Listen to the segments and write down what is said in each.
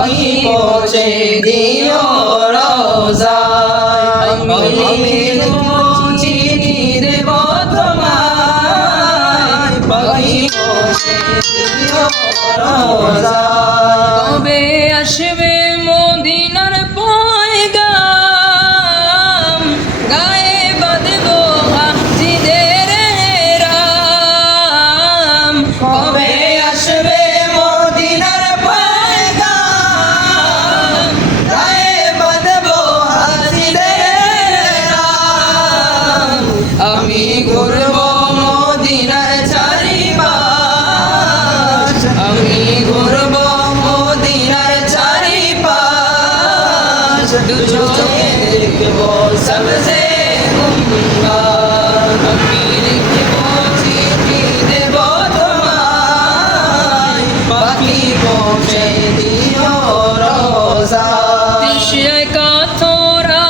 তোমায় পৌঁছে দিও রোজায়। আমি চারিপাশ দু চোখে দেখব সবসে গুমরাহ। আমি লিখব চিঠি দেব তোমায় পাখি পৌঁছে দিও রোজা তৃষ্ণায় কাতর আমার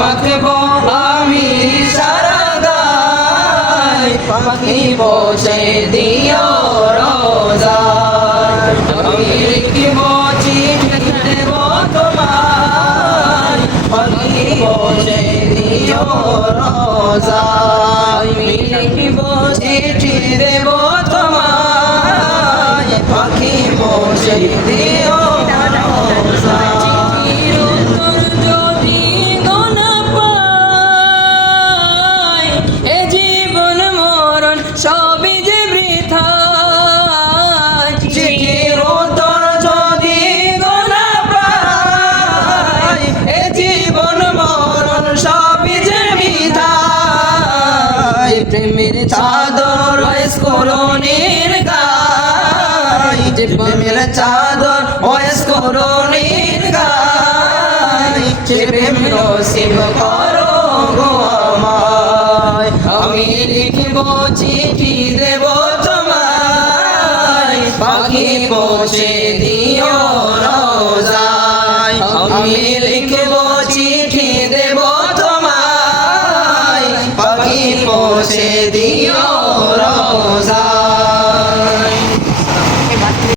মাখবো আমি সারা গায়ে, পাখি পৌঁছে দিও রোজায়। আমি লিখিব চিঠি দেব তোমায়, পাখি পৌঁছে দিও রোজায়। আমি লিখিব চিঠি দেব তোমায়, পাখি পৌঁছে দিও সবই যে বৃথা যে। প্রেমের চাদর স্করণের গাই যে প্রেমের চাদর স্করণের গাই সে প্রেম নসিব করো গো আমায় আমি লিখিব